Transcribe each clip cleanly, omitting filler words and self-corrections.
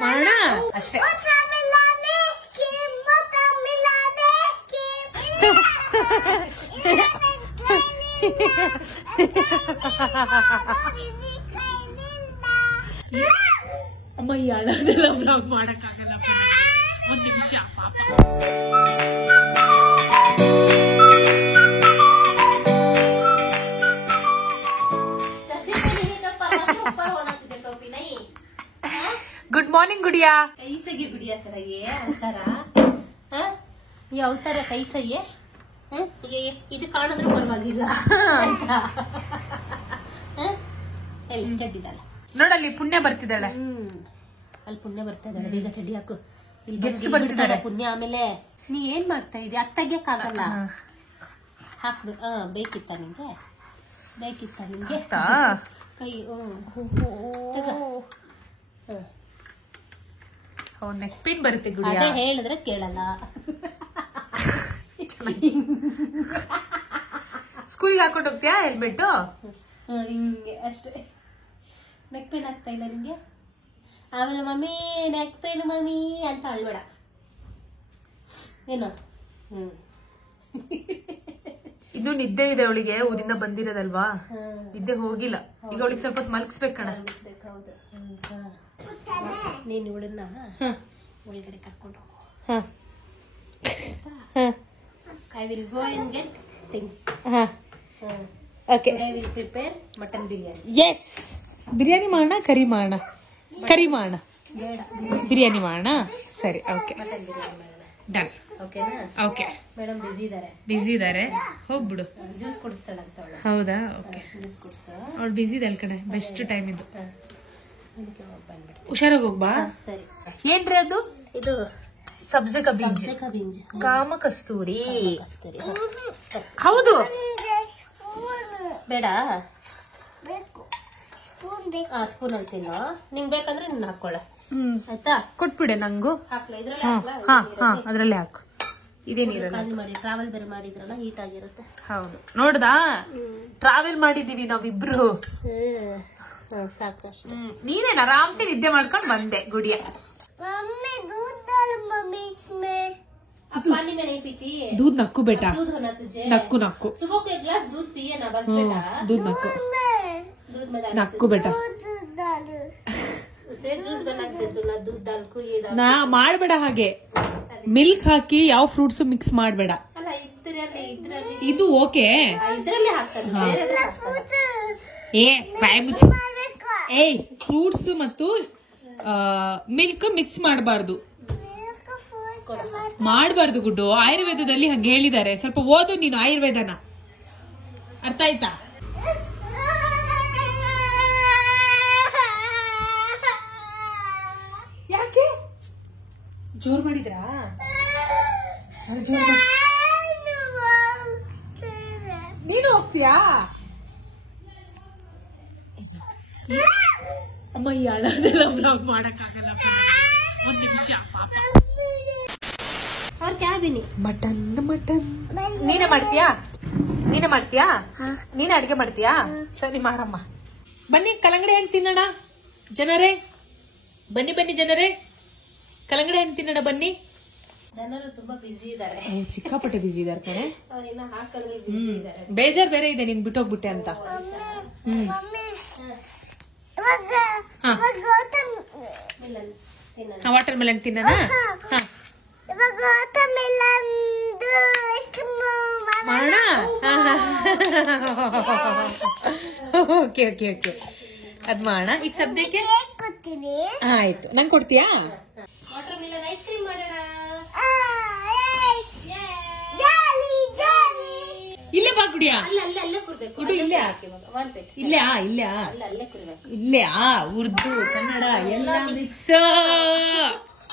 ಮಾಡೋಣ ಅಷ್ಟೇ. ಅಮ್ಮ ಈ ಅಳೋದೆಲ್ಲ ಬ್ಲಾಗ್ ಮಾಡಕ್ಕಾಗಲ್ಲ, ಒಂದ್ ನಿಮಿಷ ಪಾಪ. Good morning Gudiya. ಕೈಸಗೆ ಗುಡಿಯ ತರಗೆ ಅವತಾರ ಯಾವ ತರ ಕೈಸಗೆ ಇದು ಕಾಣಿದ್ರು ಪರವಾಗಿಲ್ಲ ಆಯ್ತಾ. ಎಲ್ಲಿ ಚಡ್ಡಿದಲ್ಲ ನೋಡಲ್ಲಿ ಪುಣ್ಯ ಬರ್ತಿದ್ದಾಳೆ. ಅಲ್ಲಿ ಪುಣ್ಯ ಬರ್ತಾ ಇದ್ದಾಳೆ, ಬೇಗ ಚಡ್ಡಿ ಹಾಕು. ಎಷ್ಟು ಬರ್ತಿದ್ದಾಳೆ ಪುಣ್ಯ. ಆಮೇಲೆ ನೀ ಏನ್ ಮಾಡ್ತಾ ಇದೀಯ? ಅತ್ತಾಗ್ಯಕ್ಕಾಗಲ್ಲ, ಹಾಕ್ಬೇಕು. ಬೇಕಿತ್ತ ನಿಂಗೆ? ಬೇಕಿತ್ತ ನಿಂಗೆ ಕೈ? ನೆಕ್ ಪಿನ್ ಬರುತ್ತೆ ಗುಡಿಯಾ. ಅದೇ ಹೇಳಿದ್ರೆ ಕೇಳಲ್ಲ. ಸ್ಕೂಲಿಗೆ ಹಾಕೊಂಡು ಹೋಗ್ತೀಯಾ ಹೆಲ್ಮೆಟ್? ಹಿಂಗೆ ಅಷ್ಟೇ. ನೆಕ್ ಪೇನ್ ಆಗ್ತಾ ಇಲ್ಲ ನಿಂಗೆ? ಆಮೇಲೆ ಮಮ್ಮಿ ನೆಕ್ ಪೇನ್ ಮಮ್ಮಿ ಅಂತ ಅಳ್ಬೇಡ ಏನು. ಇದು ನಿದ್ದೆ ಇದೆ ಅವಳಿಗೆ, ಊರಿಂದ ಬಂದಿರೋದಲ್ವಾ, ನಿದ್ದೆ ಹೋಗಿಲ್ಲ. ಈಗ ಅವಳಿಗೆ ಸ್ವಲ್ಪ ಹೊತ್ತು ಮಲಗಿಸ್ಬೇಕಣ. ಹೌದು. ನೀನ್ ಇವಳನ್ನ ಒಳಗಡೆ ಕರ್ಕೊಂಡು ಹೋಗು. I will go and get things. Okay, I will prepare mutton biryani. Yes, biryani ಮಾಡೋಣ, ಕರಿ ಮಾಡೋಣ. ಕರಿ ಮಾಡೋಣ, ಬಿರಿಯಾನಿ ಮಾಡೋಣ. ಸರಿ, ಓಕೆ, ಮಟನ್ ಬಿರಿಯಾನಿ ಮಾಡೋಣ. ಡನ್. ಓಕೆನಾ? ಓಕೆ. ಮೇಡಮ್ ಬಿಸಿ ಇದಾರೆ, ಹೋಗ್ಬಿಡು. ಜ್ಯೂಸ್ ಕುಡಿಸ್ತಾಳಂತ ಅವಳು. ಹೌದಾ? ಓಕೆ, ಜ್ಯೂಸ್ ಕುಡಿಸ. ಅವಳು ಬಿಸಿ ಇದೆ ಅಲ್ ಕಡೆ, ಬೆಸ್ಟ್ ಟೈಮ್ ಇದು. ಬಂದ್ಬಿಟ್ಟು ಹುಷಾರಾಗಿ ಹೋಗ್ಬಾ. ಸರಿ. ಏನ್ರಿ ಅದು? ಇದು ಸಬ್ಜೆ ಕಾ ಬೀಜ, ಬೀಂಜ್, ಕಾಮ ಕಸ್ತೂರಿ. ಕಸ್ತೂರಿ. ಹೌದು. ಬೇಡ, ಸ್ಪೂನ್ ಅಲ್ಲಿ ತಿನ್ನೋ. ನಿಂಗ್ ಬೇಕಂದ್ರೆ ನಿನ್ನ ಹಾಕೊಳ್ಳ. ಆಯ್ತಾ? ಕೊಟ್ಬಿಡೆ ನಂಗು. ಹಾಕ್ಲ ಇದ್ರಲ್ಲಿ ಅದ್ರಲ್ಲೇ ಹಾಕು. ಇದೇ ನೀರಲ್ಲ ಖಾಲಿ ಮಾಡಿ. ಟ್ರಾವೆಲ್ ಬೇರೆ ಮಾಡಿದ್ರಲ್ಲ, ಹೀಟ್ ಆಗಿರುತ್ತೆ. ಹೌದು, ನೋಡ್ದಾ? ಟ್ರಾವೆಲ್ ಮಾಡಿದೀವಿ ನಾವಿಬ್ರು. ಸಾಕಷ್ಟು. ನೀನೇನ ಆರಾಮ್ಸೆ ನಿದ್ದೆ ಮಾಡ್ಕೊಂಡ್ ಬಂದೆ ಗುಡಿಯ. पानी में नहीं पीती? दूध नक्कू बेटा, दूध होना तुझे। नक्कू नक्कू। सुबह को एक गिलास दूध पिए ना बस बेटा। दूध नक्कू, दूध में नक्कू बेटा. उसे जूस बना के दे तू ना, दूध डाल को ये डाल. ನಾ ಮಾಡ್ಬೇಡ ಹಾಗೆ. ಮಿಲ್ಕ್ ಹಾಕಿ ಯಾವ ಫ್ರೂಟ್ಸ್ ಮಿಕ್ಸ್ ಮಾಡ್ಬೇಡ. ಅಲ್ಲ ಇದ್ರಲ್ಲಿ ಇದು ಓಕೆ. ಇದ್ರಲ್ಲಿ ಹಾಕ್ತಾರೆ. ಏ ಬಾಯ್ ಮುಚ್ಚಿ. ಏಯ್, ಫ್ರೂಟ್ಸ್ ಮತ್ತು ಮಿಲ್ಕ್ ಮಿಕ್ಸ್ ಮಾಡಬಾರ್ದು. ಮಾಡಬಾರ್ದು ಗುಡ್ಡು. ಆಯುರ್ವೇದದಲ್ಲಿ ಹಂಗೆ ಹೇಳಿದ್ದಾರೆ. ಸ್ವಲ್ಪ ಓದು ನೀನು ಆಯುರ್ವೇದನ, ಅರ್ಥ ಆಯ್ತಾ? ಯಾಕೆ ಜೋರ್ ಮಾಡಿದ್ರಾ? ನೀನು ಹೋಗ್ತೀಯಾ? ಅಮ್ಮ ಈ ಅಳೋದೆಲ್ಲ ಬ್ಲಾಗ್ ಮಾಡಕ್ಕಾಗಲ್ಲ, ಒಂದ್ ನಿಮಿಷ ಪಾಪ. और क्या भी नहीं. ಮಟನ್ ಮಟನ್ ನೀನೇ ಮಾಡ್ತೀಯಾ? ನೀನೇ ಅಡ್ಗೆ ಮಾಡ್ತೀಯಾ? ಸರಿ ಮಾಡಮ್ಮ. ಬನ್ನಿ ಕಲ್ಲಂಗಡಿ ಹಣ್ಣು ತಿನ್ನೋಣ ಜನರೇ. ಬನ್ನಿ ಬನ್ನಿ ಜನರೇ, ಕಲ್ಲಂಗಡಿ ಹಣ್ಣು ತಿನ್ನೋಣ ಬನ್ನಿ. ಜನರು ತುಂಬಾ ಬಿಸಿ ಇದಾರೆ, ಸಿಕ್ಕಾಪಟ್ಟೆ ಬಿಸಿ ಇದಾರೆ ಕಣೆ. ಅವ್ರೆಲ್ಲ ಹಾಕಲ್ಲಿ ಬಿಸಿ ಇದಾರೆ. ಬೇಜಾರ್ ಬೇರೆ ಇದೆ ನೀನ್ ಬಿಟ್ಟೋಗ್ಬಿಟ್ಟೆ ಅಂತ. ವಾಟರ್ ಮೆಲನ್ ತಿನ್ನೋಣ. ಮಾಡೋಣ. ಓಕೆ ಓಕೆ ಓಕೆ, ಅದ್ ಮಾಡೋಣ. ಈಗ ಸದ್ಯಕ್ಕೆ ಆಯ್ತು. ನಂಗೆ ಕೊಡ್ತೀಯಾ? ವಾಟರ್ ಮೆಲನ್ ಐಸ್ ಕ್ರೀಮ್ ಮಾಡೋಣ. ಇಲ್ಲೇ ಬಾ ಗುಡಿಯಾ. ಅಲ್ಲೇ ಕೊಡ್ಬೇಕು. ಇಲ್ಲೇ ಇಲ್ಲೇ ಅಲ್ಲೇ ಕೊಡ್ಬೇಕು. ಇಲ್ಲೇ ಉರ್ದು ಕನ್ನಡ ಎಲ್ಲ mix.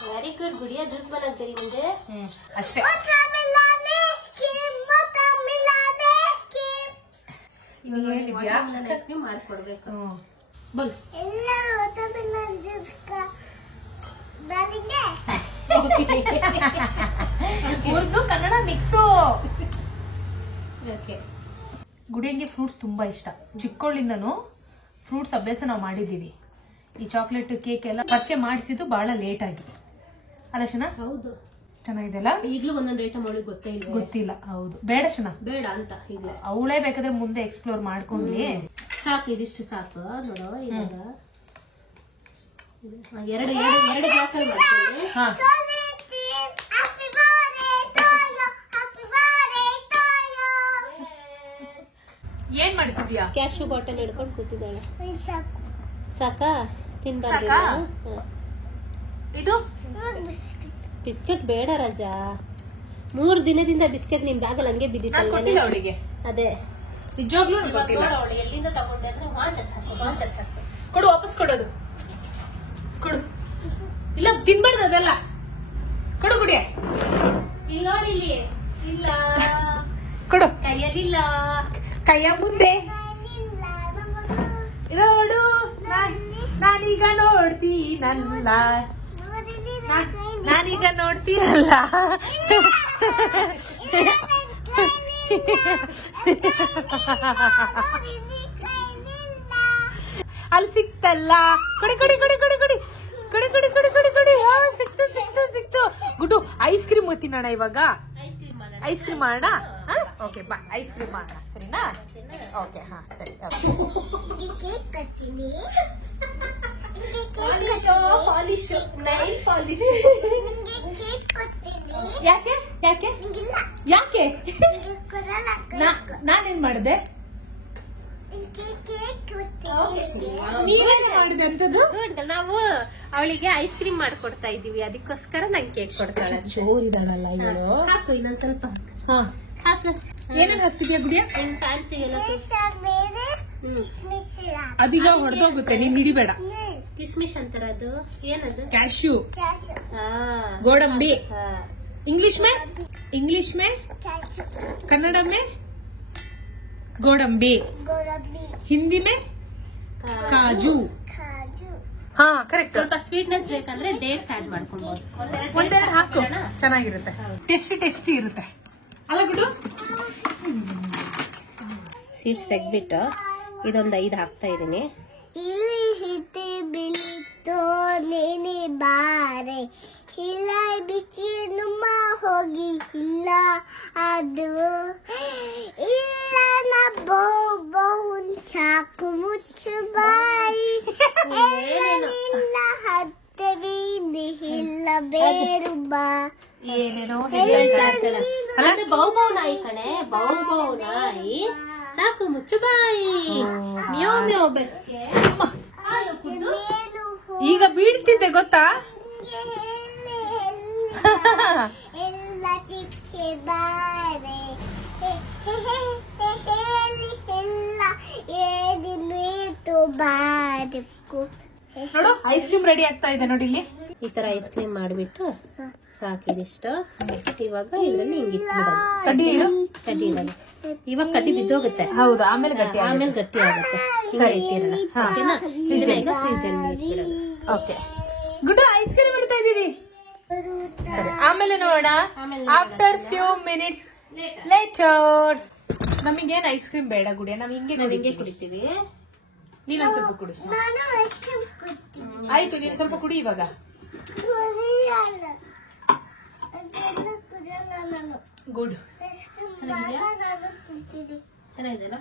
Very good Gudiya. Juice बनाते ಮುಂದೆ ಅಷ್ಟೇ. ಐಸ್ ಕ್ರೀಮ್ ಮಾಡ್ಕೊಡ್ಬೇಕು. ಉರ್ದು ಕನ್ನಡ ಮಿಕ್ಸು. ಗುಡಿಯಂಗೆ ಫ್ರೂಟ್ಸ್ ತುಂಬಾ ಇಷ್ಟ. ಚಿಕ್ಕವಳಿಂದನು ಫ್ರೂಟ್ಸ್ ಅಭ್ಯಾಸ ನಾವು ಮಾಡಿದೀವಿ. ಈ ಚಾಕ್ಲೇಟ್ ಕೇಕ್ ಎಲ್ಲ ಪರಿಚಯ ಮಾಡಿಸಿದ್ದು ಬಹಳ ಲೇಟ್ ಆಗಿ ಅಲ್ಲ ಶನಾ? ಹೌದು, ಚೆನ್ನಾಗಿದೆ ಅಲ್ಲ. ಈಗ್ಲೂ ಒಂದೊಂದು ಐಟಮ್ ಅವಳಿಗೆ ಗೊತ್ತಿಲ್ಲ. ಹೌದು, ಬೇಡ ಶನಾ, ಬೇಡ ಅಂತ ಈಗಲೇ ಅವಳೇ ಬೇಕಾದ್ರೆ ಮುಂದೆ ಎಕ್ಸ್ಪ್ಲೋರ್ ಮಾಡ್ಕೊಂಡ್ಲಿ. ಸಾಕು, ಇದಿಷ್ಟು ಸಾಕು ನೋಡು. ಇವಾಗ ಎರಡು ಗ್ಲಾಸ್ ಅಲ್ಲಿ ಮಾಡ್ತೀನಿ. ಹಾ, ಏನ್ ಮಾಡ್ತಿದ್ಯಾ? ಕ್ಯಾಶ್ಯೂ ಬಾಟಲ್ ಹಿಡ್ಕೊಂಡು ಕೂತಿದ್ದಾಳೆ. ಸಾಕಾ? ತಿನ್ಬಾರ್ದು. ಇದು ಬಿಸ್ಕೆಟ್ ಬೇಡ ರಾಜಾ. 3 ದಿನದಿಂದ ಬಿಸ್ಕೆಟ್ ನಿನ್ ಬ್ಯಾಗಲ್ಲಿ ಹಂಗೆ ಬಿದ್ದಿತ್ತಲ್ಲ ಅವಳಿಗೆ. ಅದೇ ನಿಜವಾಗ್ಲೂ ಅವಳು ಎಲ್ಲಿಂದ ತಗೊಂಡೆ ಅಂದ್ರೆ ವಾಚ್ ಕೊಡು, ವಾಪಸ್ ಕೊಡೋದು ಕೊಡು. ಇಲ್ಲ ತಿನ್ಬಾರ್ದು ಅದೆಲ್ಲ. ಕೊಡು ಗುಡಿಯ. ಇಲ್ಲಿ ನೋಡಿ, ಇಲ್ಲಿ ಇಲ್ಲ, ಕೊಡು. ಕೈಯಲ್ಲಿಲ್ಲ, ಕೈಯ ಮುಂದೆ ನೋಡು. ನಾನೀಗ ನೋಡ್ತೀನಲ್ಲ, ನಾನೀಗ ನೋಡ್ತೀನಲ್ಲ. ಅಲ್ಲಿ ಸಿಕ್ತಲ್ಲ. ಕೊಡಿ ಕೊಡಿ ಕೊಡಿ ಕೊಡಿ ಕೊಡಿ ಕೊಡಿ ಕೊಡಿ ಕೊಡಿ ಕೊಡಿ ಕೊಡಿ. ಸಿಕ್ತು ಸಿಕ್ತು ಸಿಕ್ತು. ಗುಡ್ಡು ಐಸ್ ಕ್ರೀಮ್ ತಿನ್ನೋಣ ಇವಾಗ. ಐಸ್ ಕ್ರೀಮ್ ಮಾಡೋಣ. ಓಕೆ ಬಾ, ಐಸ್ ಕ್ರೀಮ್ ಮಾಡೋಣ, ಸರಿನಾ? ಓಕೆ, ಹಾ ಸರಿ. ಯಾಕೆ ಯಾಕೆ ಯಾಕೆ ನಾನೇನ್ ಮಾಡಿದೆ? ನೀವೇನ್ ಮಾಡಿದೆ ಅಂತದ್ದು? ನಾವು ಅವಳಿಗೆ ಐಸ್ ಕ್ರೀಮ್ ಮಾಡ್ಕೊಡ್ತಾ ಇದೀವಿ, ಅದಕ್ಕೋಸ್ಕರ ನಂಗೆ ಕೇಕ್ ಕೊಡ್ತಾಳೆ. ಜೋರಿದಾಳಲ್ಲ ಇವಳು. ಹಾಕು ಇನ್ನೊಂದ್ ಸ್ವಲ್ಪ. ಹಾ, ಹಾಕು. ಏನೇನ್ ಹಾಕ್ತಿದ್ಯಾ ಗುಡಿಯ? ನಿಮ್ ಫ್ಯಾನ್ಸಿಗೆಲ್ಲ ಅದೀಗ ಹೊಡೆದೋಗುತ್ತೆ, ನೀನ್ ಹಿಡಿಬೇಡ. ಕಿಸ್ಮಿಶ್ ಅಂತಾರ, ಅದು ಏನದು? ಕ್ಯಾಶ್ಯೂ, ಗೋಡಂಬಿ. इंग्लिश में कन्नड़ में गोडंबी, हिंदी में काजू. ಹಾ ಕರೆಕ್ಟ್. ಸ್ವಲ್ಪ ಸ್ವೀಟ್ನೆಸ್ ಬೇಕಂದ್ರೆ ಡೇಟ್ಸ್ ಆಡ್ ಮಾಡ್ಕೊಬಹುದು. ಒಂದೆರಡು ಹಾಕು, ಚೆನ್ನಾಗಿರುತ್ತೆ. ಟೇಸ್ಟಿ ಇರುತ್ತೆ ಅಲ್ಲ ಗುಡ್ಡು? ಸೀಡ್ಸ್ ತೆಗ್ಬಿಟ್ಟು ಇದೊಂದು 5 ಹಾಕ್ತಾ ಇದೀನಿ. ಇಲ್ಲ ಬಿಚ್ಚಿ ನಮ್ಮ ಹೋಗಿ ಇಲ್ಲ ಅದು ಇಲ್ಲ ನಾ ಬಹುನ್ ಸಾಕು ಮುಚ್ಚು ಬಾಯಿ ಇಲ್ಲ ಹತ್ತೆ ಬೀನಿ ಇಲ್ಲ ಬೇರು ಬಾ. ಏನೇನೋ ಅದು ಬೌ ನಾಯಿ ಕಣೆ, ಬೌ ನಾಯಿ. ಸಾಕು ಮುಚ್ಚು ಬಾಯಿ. ಮ್ಯೋ ಮ್ಯೋ ಬೆಕ್ಕೆ. ಈಗ ಬೀಳ್ತಿದ್ದೆ ಗೊತ್ತಾ? ಎಲ್ಲ ಚಿಕ್ಕೆ ಬಾರೆ ಎಲ್ಲ ಏದಿ ಮೇತು ಬಾರಕು. ನೋಡು ಐಸ್ ಕ್ರೀಮ್ ರೆಡಿ ಆಗ್ತಾ ಇದೆ ನೋಡಿ. ಇಲ್ಲಿ ಈ ತರ ಐಸ್ ಕ್ರೀಮ್ ಮಾಡ್ಬಿಟ್ಟು ಸಾಕಿದಿಷ್ಟು. ಇವಾಗ ಇದ್ರಲ್ಲಿ ಹಿಂಗಿಟ್ಬಿಡೋದು. ಕಡ್ಡಿ ಇಡು. ಕಡ್ಡಿ ಇಡೋದು. ಇವಾಗ ಕಡ್ಡಿ ಬಿದ್ದೋಗುತ್ತೆ. ಹೌದು, ಆಮೇಲೆ ಗಟ್ಟಿ ಆಗುತ್ತೆ. ಸರಿ ಇಟ್ಟಿರೋಣ. ಓಕೆನಾ? ಈಗ ಫ್ರಿಜ್ ಅಲ್ಲಿ ಇಟ್ಬಿಡೋದು. Okay good. ಐಸ್ ಕ್ರೀಮ್ ಇಡ್ತಾ ಇದೀವಿ. ಸರಿ, ಆಮೇಲೆ ನೋಡೋಣ. After few minutes later. ನಮಗೇನ್ ಐಸ್ ಕ್ರೀಮ್ ಬೇಡ ಗುಡಿಯ, ನಾವ್ ಹಿಂಗೆ ಕುಡಿತೀವಿ. ನೀನೊಂದ್ ಸ್ವಲ್ಪ ಕುಡಿ. ಆಯ್ತು, ನೀನು ಸ್ವಲ್ಪ ಕುಡಿ ಇವಾಗ. ಗುಡ್. ಚೆನ್ನಾಗಿದೆಯಲ್ಲ?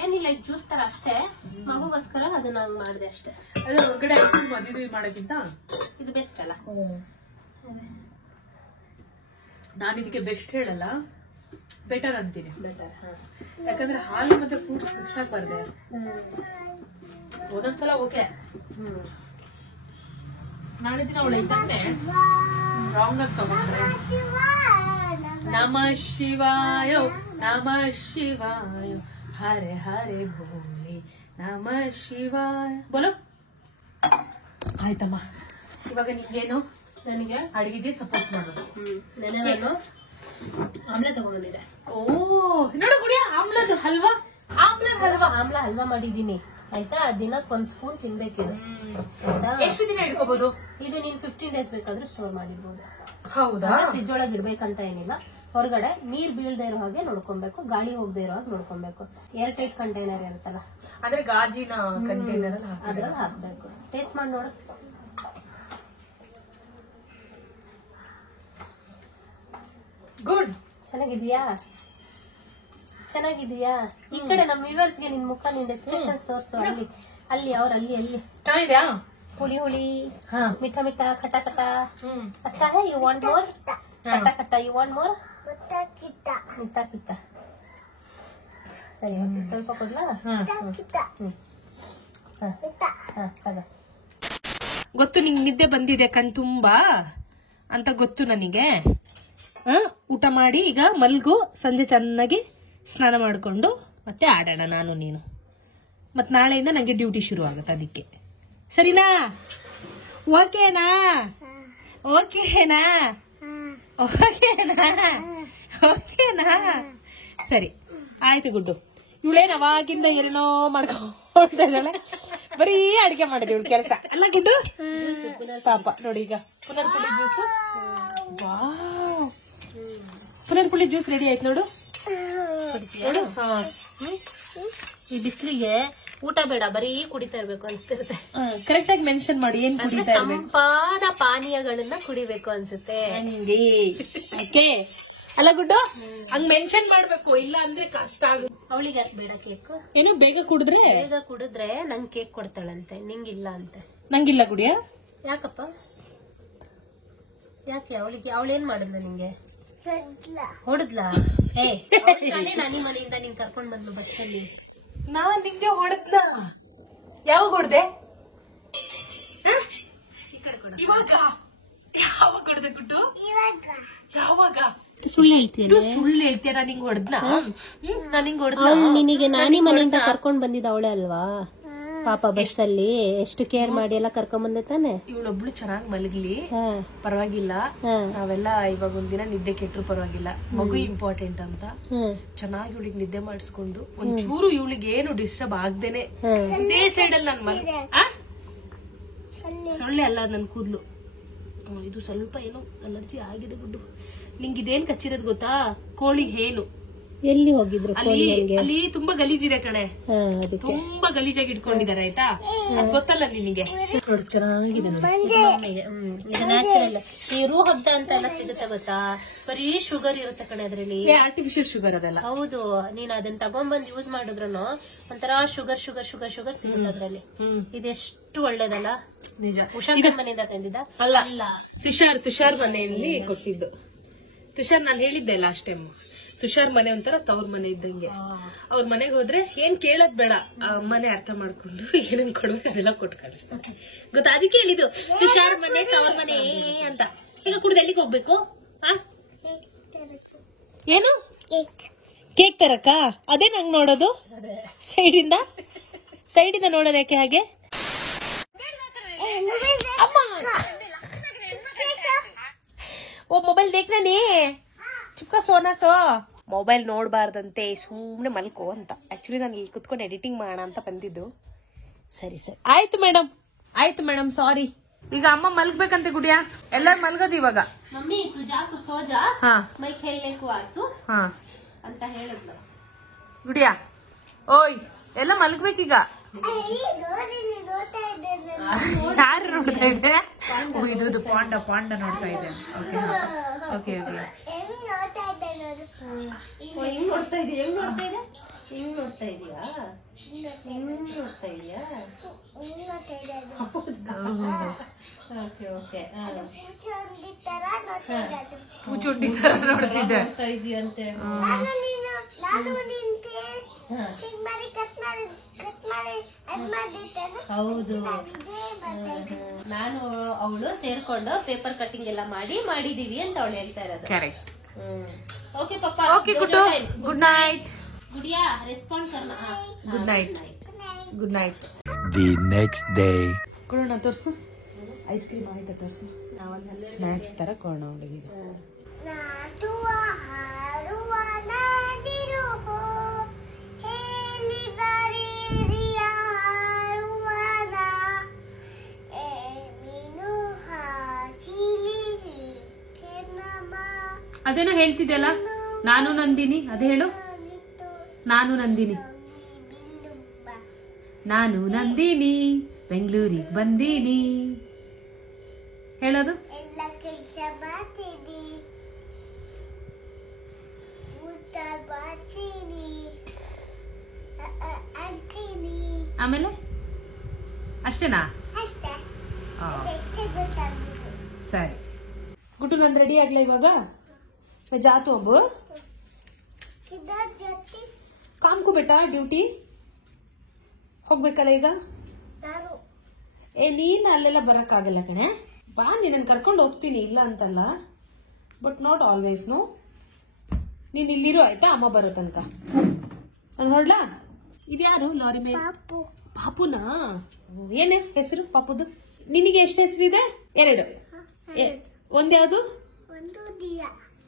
ಏನಿಲ್ಲ, ಜ್ಯೂಸ್ ತರ ಅಷ್ಟೇ, ಮಗುಗೋಸ್ಕರ ಅದನ್ನ ಹಂಗ್ ಮಾಡಿದೆ ಅಷ್ಟೇ. ಅದು ಹೊರಗಡೆ ಐಸ್ ಕ್ರೀಮ್ ಅದು ಮಾಡೋಕ್ಕಿಂತ ಇದು ಬೆಸ್ಟ್ ಅಲ್ಲ? ನಾನು ಇದಕ್ಕೆ ಬೆಸ್ಟ್ ಹೇಳಲ್ಲ, ಬೆಟರ್ ಅಂತೀನಿ. ಬೆಟರ್. ಯಾಕಂದ್ರೆ ಹಾಲು ಮತ್ತೆ ಫ್ರೂಟ್ಸ್ ಮಿಕ್ಸ್ ಆಗ್ಬಾರ್ದೆ. ಒಂದೊಂದ್ಸಲ ಓಕೆ, ನಾಳೆ ದಿನ ಅವಳು ಇದ್ದಂತೆ ರಾಂಗ್ ಆಗಿ ತಗೊಂಡ್ರೆ. ನಮಃ ಶಿವಾಯ ನಮಃ ಶಿವಾಯ ಹರೆ ಹರೆ ಭೋಲೆ ನಮಃ ಶಿವಾಯ ಬೋಲೋ. ಆಯ್ತಮ್ಮ, ಇವಾಗ ನಿಮ್ಗೇನು? ನನಗೆ ಅಡಿಗೆಗೆ ಸಪೋರ್ಟ್ ಮಾಡೋದು. ನೆನೆ ನಾನು ಆಮ್ಲೆ ತಗೊಂಡ್ಬಂದಿದೆ. ಓ ನೋಡು ಗುಡಿಯ, ಆಮ್ಲದ ಹಲ್ವಾ. ಆಮ್ಲ ಹಲ್ವಾ ಮಾಡಿದೀನಿ ಆಯ್ತಾ. ದಿನಕ್ಕೆ 1 ಸ್ಪೂನ್ ತಿನ್ಬೇಕಿದೆ. ಎಷ್ಟು ದಿನ ಇಟ್ಕೋಬಹುದು ಇದು? ನೀನ್ 15 ಡೇಸ್ ಬೇಕಾದ್ರೆ ಸ್ಟೋರ್ ಮಾಡಿರ್ಬೋದು. ಹೌದಾ? ಫ್ರಿಜ್ ಒಳಗೆ ಇಡ್ಬೇಕಂತ ಏನಿಲ್ಲ, ಹೊರಗಡೆ ನೀರ್ ಬೀಳ್ದೇ ಇರೋ ಹಾಗೆ ನೋಡ್ಕೊಬೇಕು, ಗಾಳಿ ಹೋಗದೆ ಇರೋ ಹಾಗೆ ನೋಡ್ಕೊಬೇಕು. ಏರ್ ಟೈಟ್ ಕಂಟೈನರ್ ಇರುತ್ತಲ್ಲ ಅಂದ್ರೆ ಗಾಜಿನ ಕಂಟೈನರ್ ಅದ್ರಲ್ಲಿ ಹಾಕ್ಬೇಕು. ಟೇಸ್ಟ್ ಮಾಡಿ ನೋಡು. ಗುಡ್. ಚೆನ್ನಾಗಿದ್ಯಾ? ಚೆನ್ನಾಗಿದ್ಯಾ? ಈ ಕಡೆ ನಮ್ಮ ವ್ಯೂವರ್ಸ್ಗೆ ನಿನ್ ಮುಖ, ನಿನ್ ಎಕ್ಸ್ಪ್ರೆಷನ್ಸ್ ತೋರ್ಸು. ಅಲ್ಲಿ ಅಲ್ಲಿ ಅವ್ರ ಅಲ್ಲಿ ಚೆನ್ನಾಗಿದ್ಯಾ? ಹುಳಿ ಹುಳಿ, ಮಿಠಾ ಮಿಠಾ, ಖಟ ಖಟ. ಅಚ್ಚಾ ಹೈ, ಯು ವಾಂಟ್ ಮೋರ್? ಖಟ ಖಟ, ಯು ವಾಂಟ್ ಮೋರ್? ಮಿಠಾ ಕಿತ್ತ. ಸರಿ, ಸ್ವಲ್ಪ ಕೊಡ್ಲಾ? ತಗೋ. ಗೊತ್ತು ನಿಂಗೆ ನಿದ್ದೆ ಬಂದಿದೆ ಕಣ್ ತುಂಬಾ ಅಂತ ಗೊತ್ತು ನನಗೆ. ಊಟ ಮಾಡಿ ಈಗ ಮಲ್ಗು, ಸಂಜೆ ಚೆನ್ನಾಗಿ ಸ್ನಾನ ಮಾಡ್ಕೊಂಡು ಮತ್ತೆ ಆಡೋಣ ನಾನು ನೀನು. ಮತ್ ನಾಳೆಯಿಂದ ನಂಗೆ ಡ್ಯೂಟಿ ಶುರು ಆಗುತ್ತೆ, ಅದಕ್ಕೆ ಸರಿನಾ? ಓಕೆನಾ? ಓಕೆನಾ? ಓಕೆನಾ? ಓಕೆನಾ? ಸರಿ ಆಯ್ತು ಗುಡ್ಡು. ಇವಳೇನ್ ಅವಾಗಿಂದ ಏನೋ ಮಾಡ್ಕೊಳ್ತಾ ಇದ್ದಾಳೆ, ಬರೀ ಅಡಿಗೆ ಮಾಡಿದೆ ಇವಳು ಕೆಲಸ ಅಲ್ಲ ಗುಡ್ಡು? ಪಾಪ ನೋಡಿ ಈಗ ಪುನರ್ಪುಳಿ ಜ್ಯೂಸು. ಪುನರ್ಪುಳಿ ಜ್ಯೂಸ್ ರೆಡಿ ಆಯ್ತು ನೋಡು. ಈ ಬಿಸಿಲಿಗೆ ಊಟ ಬೇಡ, ಬರೀ ಕುಡಿತಾ ಇರ್ಬೇಕು ಅನ್ಸ್ತಿರುತ್ತೆ. ಕರೆಕ್ಟ್ ಆಗಿ ಮೆನ್ಷನ್ ಮಾಡಿ ಏನ್ ಕುಡಿತಾ ಇರ್ಬೇಕು. ತಂಪಾದ ಪಾನೀಯಗಳನ್ನ ಕುಡಿಬೇಕು ಅನ್ಸುತ್ತೆ. ಓಕೆ ಅಲ್ಲ ಗುಡ್ಡು? ಹಂಗ್ ಮೆನ್ಷನ್ ಮಾಡ್ಬೇಕು, ಇಲ್ಲ ಅಂದ್ರೆ ಕಷ್ಟ ಆಗುತ್ತೆ. ಅವಳಿಗೆ ಯಾಕೆ ಬೇಡ ಕೇಕ್? ಏನು ಬೇಗ ಕುಡಿದ್ರೆ ನಂಗೆ ಕೇಕ್ ಕೊಡ್ತಾಳಂತೆ, ನಿಂಗಿಲ್ಲ ಅಂತೆ. ನಂಗಿಲ್ಲ ಕುಡಿಯ? ಯಾಕಪ್ಪ? ಯಾಕೆ? ಅವಳೇನ್ ಮಾಡಿದ್ಲು ನಿಂಗೆ? ಹೊಡೆದ್ಲಾ? ನಾನಿ ಮನೆಯಿಂದ ನೀನ್ ಕರ್ಕೊಂಡ್ ಬಂದ್ಲು ಬಸ್ಸಲ್ಲಿ. ನಾನ್ ನಿಂಗೆ ಹೊಡೆದ್ನ? ಯಾವಾಗ ಹೊಡೆದೆ? ಇವಾಗ? ಯಾವಾಗ ಹೊಡೆದೆ ಗುಡ್ಡು? ಯಾವಾಗ? ಸುಳ್ಳು ಹೇಳ್ತೀಯ? ಸುಳ್ಳು ಹೇಳ್ತೀಯ? ನಾನು ನಿಂಗೆ ಹೊಡೆದ್ನ? ನಾನು ನಿಂಗೆ ಹೊಡೆದ್ನ? ನಿನಗೆ ನಾನಿ ಮನೆಯಿಂದ ಕರ್ಕೊಂಡ್ ಬಂದಿದ್ದ ಅವಳೆ ಅಲ್ವಾ? ಪಾಪ ಬಸ್ಸಲ್ಲಿ ಎಷ್ಟು ಕೇರ್ ಮಾಡಿ ಎಲ್ಲ ಕರ್ಕೊಂಡ್ ಬಂದೆ ತಾನೆ. ಇವಳೊಬ್ಳು ಚೆನ್ನಾಗಿ ಮಲಗ್ಲಿ, ಪರವಾಗಿಲ್ಲ. ನಾವೆಲ್ಲ ಇವಾಗ ಒಂದಿನ ನಿದ್ದೆ ಕೆಟ್ಟರು ಪರವಾಗಿಲ್ಲ, ಮಗು ಇಂಪಾರ್ಟೆಂಟ್ ಅಂತ ಚೆನ್ನಾಗಿ ಇವಳಿಗೆ ನಿದ್ದೆ ಮಾಡಿಸ್ಕೊಂಡು ಒಂಚೂರು ಇವಳಿಗೆ ಏನು ಡಿಸ್ಟರ್ಬ್ ಆಗ್ದೇನೆ ಇದೇ ಸೈಡ್ ಅಲ್ಲಿ ನಾನು ಸೊಳ್ಳೆ ಅಲ್ಲ ನನ್ ಕೂದ್ಲು. ಇದು ಸ್ವಲ್ಪ ಏನೋ ಅಲರ್ಜಿ ಆಗಿದೆ ಗುಡ್ಡು. ನಿಂಗಿದೇನ್ ಕಚ್ಚಿರೋದು ಗೊತ್ತಾ? ಕೋಳಿ ಹೇನು. ಎಲ್ಲಿ ಹೋಗಿದ್ರು? ಅಲ್ಲಿ ತುಂಬಾ ಗಲೀಜಿದೆ ಕಣೆ, ತುಂಬಾ ಗಲೀಜಾಗಿ ಇಟ್ಕೊಂಡಿದ್ದಾರೆ ಆಯ್ತಾ, ಅದ್ ಗೊತ್ತಲ್ಲ ನಿನಗೆ. ಚೆನ್ನಾಗಿದೆ ಇದು ನ್ಯಾಚುರಲ್. ಈ ರೂ ಹಬ್ಬ ಅಂತ ಎಲ್ಲ ಸಿಗುತ್ತೆ ಗೊತ್ತಾ? ಬರೀ ಶುಗರ್ ಇರುತ್ತೆ ಕಣೆ ಅದ್ರಲ್ಲಿ, ಆರ್ಟಿಫಿಷಿಯಲ್ ಶುಗರ್ ಅದೆಲ್ಲ. ಹೌದು, ನೀನ್ ಅದನ್ನ ತಗೊಂಡ್ಬಂದ್ ಯೂಸ್ ಮಾಡಿದ್ರು ಒಂಥರ ಶುಗರ್ ಶುಗರ್ ಶುಗರ್ ಶುಗರ್ ಸಿಗುತ್ತೆ ಅದ್ರಲ್ಲಿ. ಇದೆಷ್ಟು ಒಳ್ಳೇದಲ್ಲ. ನಿಜ. ಉಷಾಂತ ಮನೆಯಿಂದ ತಂದಿದ್ದ ಅಲ್ಲ, ತುಷಾರ್ ಮನೆಯಲ್ಲಿ ಕೊಟ್ಟಿದ್ದು. ತುಷಾರ್ ನಾನು ಹೇಳಿದ್ದೆ ಲಾಸ್ಟ್ ಟೈಮ್, ತುಷಾರ್ ಮನೆ ಒಂಥರ ತವ್ರ ಮನೆ ಇದ್ದಂಗೆ. ಅವ್ರ ಮನೆಗೆ ಹೋದ್ರೆ ಏನ್ ಕೇಳದ್ ಬೇಡ, ಮನೆ ಅರ್ಥ ಮಾಡ್ಕೊಂಡು ಏನೇನ್ ಕೊಡ್ಬೇಕು ಅದೆಲ್ಲ ಕೊಟ್ಟು ಕಳಿಸ್ತಾರೆ ಗೊತ್ತಾ. ಅದಕ್ಕೆ ಹೇಳಿದ್ದು ತುಷಾರ್ ಮನೆ ತವ್ರ ಮನೆ ಅಂತ. ಈಗ ಕುಡ್ದು ಎಲ್ಲಿಗೆ ಹೋಗ್ಬೇಕು? ಏನು ಕೇಕ್ ತರಕ? ಅದೇ ನಂಗ್ ನೋಡೋದು ಸೈಡಿಂದ ನೋಡೋದು ಯಾಕೆ ಹಾಗೆ? ಓ ಮೊಬೈಲ್ ದೇಖ್ನ ನೀ ಚಿಕ್ಕ ಸೋನಾಸೋ. ಮೊಬೈಲ್ ನೋಡ್ಬಾರ್ದಂತೆ, ಸುಮ್ನೆ ಮಲ್ಕೋ ಅಂತ. ಆಕ್ಚುಲಿ ನಾನು ಇಲ್ಲಿ ಕುತ್ಕೊಂಡು ಎಡಿಟಿಂಗ್ ಮಾಡೋಣ ಅಂತ ಬಂದಿದ್ದು. ಸರಿ ಆಯ್ತು ಮೇಡಮ್ ಸಾರಿ. ಈಗ ಅಮ್ಮ ಮಲ್ಗ್ಬೇಕಂತೆ ಗುಡಿಯಾ, ಎಲ್ಲರೂ ಮಲ್ಗೋದು ಇವಾಗ. ಮಮ್ಮಿ ತುಜಾಕು ಸೋಜಾ ಮೈ ಖೇಲ್ಲೇಕು ಆಯ್ತು ಅಂತ ಹೇಳಿದ್ಲು ಗುಡಿಯಾ. ಓಯ್ ಎಲ್ಲ ಮಲ್ಗ್ಬೇಕೀಗ. ಯಾರು ನೋಡ್ತಾ ಇದೆ? ಇದು ಪಾಂಡ ನೋಡ್ತಾ ಇದೆ. ಓಕೆ ಹೆಂಗ್ ನೋಡ್ತಾ ಇದೀಯ? ಹಿಂಗ್ ನೋಡ್ತಾ ಇದೀಯಾ? ಓಕೆ ಪೂಚುಂಡಿ ತರ ನೋಡ್ತಿದ್ದೆ. ನೋಡ್ತಾ ಇದೀಯಂತೆ. ಹೌದು, ನಾನು ಅವಳು ಸೇರ್ಕೊಂಡು ಪೇಪರ್ ಕಟ್ಟಿಂಗ್ ಎಲ್ಲ ಮಾಡಿದೀವಿ ಅಂತ ಅವಳು ಹೇಳ್ತಾ ಇರೋದು. ಕರೆಕ್ಟ್. ಓಕೆ ಪಾಪ. Okay Guddu, good night. Gudiya respond ಕರ್ನಾ. Good night. The next day. ಕೊಡೋಣ ತೋರ್ಸು. ಐಸ್ ಕ್ರೀಮ್ ಆಯ್ತಾ ತೋರ್ಸು. ಸ್ನಾಕ್ಸ್ ತರ ಕೊಡೋಣ ಅವಳಿಗೆ. ಅದೇನೋ ಹೇಳ್ತಿದ್ದೆಲ್ಲ, ನಾನು ನಂದಿನಿ, ಅದೇ ಹೇಳು. ನಾನು ನಂದಿನಿ, ನಾನು ನಂದಿನಿ, ಬೆಂಗಳೂರಿಗೆ ಬಂದೀನಿ ಹೇಳೋದು. ಎಲ್ಲ ಕೆಲಸ ಮಾಡ್ತೀನಿ, ಊಟ ಮಾಡ್ತೀನಿ, ಅಂತೀನಿ. ಆಮೇಲೆ ಅಷ್ಟೇನಾ? ಅಷ್ಟೇ, ಆ, ಅದೆಷ್ಟೇ ಗೊತ್ತಾಗ್ಬೇಕು. ಸರಿ ಗುಟ್ಟು, ನಂದು ರೆಡಿ ಆಗ್ಲಾ ಇವಾಗ? ಜಾತು ಅಬ್ಬು ಇದರ ಜೊತೆ ಕಾಮ್ಕು ಬೇಟ, ಡ್ಯೂಟಿ ಹೋಗ್ಬೇಕಲ್ಲ ಈಗ. ನಾನು ನೀನ್ ಅಲ್ಲೆಲ್ಲ ಬರಕ್ಕಾಗಲ್ಲ ಕಣೆ. ಬಾ, ನಿನ್ನ ಕರ್ಕೊಂಡು ಹೋಗ್ತೀನಿ, ಇಲ್ಲ ಅಂತಲ್ಲ, ಬಟ್ ನಾಟ್ ಆಲ್ವೇಸ್. ನೋ, ನೀನ್ ಇಲ್ಲಿರೋ ಆಯ್ತಾ, ಅಮ್ಮ ಬರೋ ತನಕ. ನಾನು ಹೊರಡ್ಲಾ? ಇದ್ಯಾರು ಲಾರಿ ಮೇಲೆ? ಪಾಪು ಪಾಪುನಾ? ಏನೇ ಹೆಸರು ಪಾಪುದು? ನಿನಗೆ ಎಷ್ಟು ಹೆಸರಿದೆ? 2. ಒಂದ್ಯಾವ್ದು? ಒಂದು ದಿಯ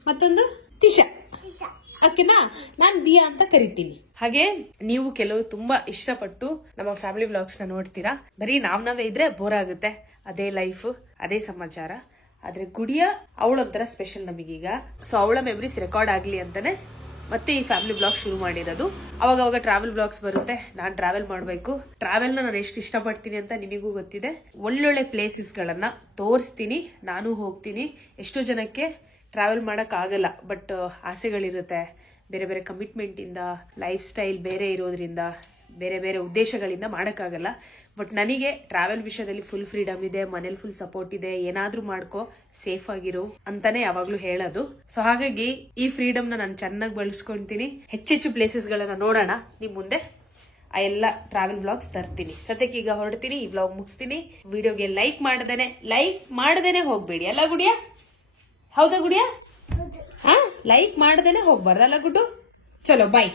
ಮತ್ತೊಂದು ತಿಶಾ. ದಿಶ. ಓಕೆನಾ? ನಾನ್ ದಿಯಾ ಅಂತ ಕರಿತೀನಿ. ಹಾಗೆ ನೀವು ಕೆಲವು ತುಂಬಾ ಇಷ್ಟಪಟ್ಟು ನಮ್ಮ ಫ್ಯಾಮಿಲಿ ವ್ಲಾಗ್ಸ್ ನ ನೋಡ್ತೀರಾ. ಬರೀ ನಾವೇ ಇದ್ರೆ ಬೋರ್ ಆಗುತ್ತೆ, ಅದೇ ಲೈಫ್, ಅದೇ ಸಮಾಚಾರ. ಆದ್ರೆ ಗುಡಿಯ ಅವಳೊಂಥರ ಸ್ಪೆಷಲ್ ನಮಗೀಗ. ಸೊ ಅವಳ ಮೆಮರೀಸ್ ರೆಕಾರ್ಡ್ ಆಗ್ಲಿ ಅಂತಾನೆ ಮತ್ತೆ ಈ ಫ್ಯಾಮಿಲಿ ವ್ಲಾಗ್ ಶುರು ಮಾಡಿರೋದು. ಅವಾಗ ಟ್ರಾವೆಲ್ ವ್ಲಾಗ್ಸ್ ಬರುತ್ತೆ, ನಾನ್ ಟ್ರಾವೆಲ್ ಮಾಡ್ಬೇಕು. ಟ್ರಾವೆಲ್ ನಾನು ಎಷ್ಟು ಇಷ್ಟಪಡ್ತೀನಿ ಅಂತ ನಿಮಗೂ ಗೊತ್ತಿದೆ. ಒಳ್ಳೊಳ್ಳೆ ಪ್ಲೇಸಸ್ ಗಳನ್ನ ತೋರಿಸ್ತೀನಿ, ನಾನು ಹೋಗ್ತೀನಿ. ಎಷ್ಟೋ ಜನಕ್ಕೆ ಟ್ರಾವೆಲ್ ಮಾಡಕ್ ಆಗಲ್ಲ, ಬಟ್ ಆಸೆಗಳಿರುತ್ತೆ. ಬೇರೆ ಬೇರೆ ಕಮಿಟ್ಮೆಂಟ್ ಇಂದ, ಲೈಫ್ ಸ್ಟೈಲ್ ಬೇರೆ ಇರೋದ್ರಿಂದ, ಬೇರೆ ಬೇರೆ ಉದ್ದೇಶಗಳಿಂದ ಮಾಡಕ್ಕಾಗಲ್ಲ. ಬಟ್ ನನಗೆ ಟ್ರಾವೆಲ್ ವಿಷಯದಲ್ಲಿ ಫುಲ್ ಫ್ರೀಡಮ್ ಇದೆ, ಮನೇಲಿ ಫುಲ್ ಸಪೋರ್ಟ್ ಇದೆ. ಏನಾದ್ರೂ ಮಾಡ್ಕೋ, ಸೇಫ್ ಆಗಿರು ಅಂತಾನೆ ಯಾವಾಗ್ಲೂ ಹೇಳೋದು. ಸೊ ಹಾಗಾಗಿ ಈ ಫ್ರೀಡಮ್ ನಾನು ಚೆನ್ನಾಗಿ ಬಳಸ್ಕೊಂತೀನಿ. ಹೆಚ್ಚೆಚ್ಚು ಪ್ಲೇಸಸ್ ಗಳನ್ನ ನೋಡೋಣ. ನಿಮ್ ಮುಂದೆ ಆ ಎಲ್ಲ ಟ್ರಾವೆಲ್ ವ್ಲಾಗ್ಸ್ ತರ್ತೀನಿ. ಸದ್ಯಕ್ಕೆ ಈಗ ಹೊರಡ್ತೀನಿ, ಈ ವ್ಲಾಗ್ ಮುಗಿಸ್ತೀನಿ. ವಿಡಿಯೋಗೆ ಲೈಕ್ ಮಾಡದೇನೆ ಹೋಗ್ಬೇಡಿ ಅಲ್ಲ ಗುಡಿಯಾ? ಹೌದಾ ಗುಡಿಯಾ? ಲೈಕ್ ಮಾಡದೇನೆ ಹೋಗ್ಬಾರ್ದಲ್ಲ ಗುಡ್ಡು? ಚಲೋ ಬಾಯ್.